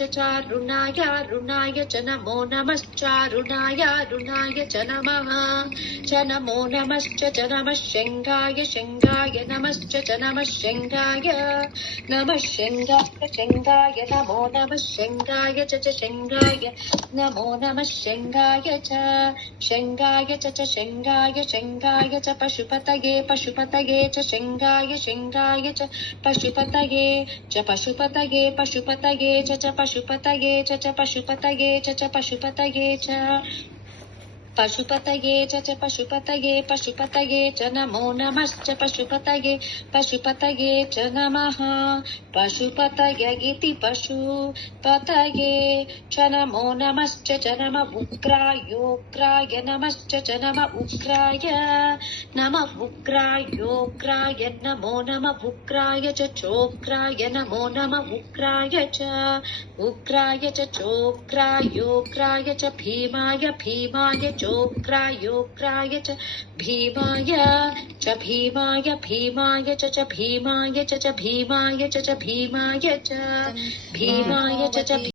चारुणाय रुणाय च नमो नमश्चारुणाय रुणाय च नमो नमश्च च नमः शृङ्गाय शृङ्गाय नमश्च च नमः शृङ्गाय शृङ्गाय नमो नमः शृङ्गाय च शृङ्गाय नमो नमः शृङ्गाय च शृङ्गाय च शृङ्गाय च पशुपतये च शृङ्गाय च पशुपतये च पशुपतये च पशुपतये च पशुपतये च पशुपतये च पशुपतये च पशुपतये च पशुपतये च नमो नमश्च पशुपतये च नमः पशुपतय इति पशुपतये च नमो नमश्च च नम उग्रायोग्राय नमश्च च नम उग्राय नमो नम उग्राय च चोग्राय नमो नम उग्राय च चोग्रायोग्राय च भीमाय चोग्रायोग्राय च भीमाय च भीमाय च भीमाय च भीमाय च भीमाय च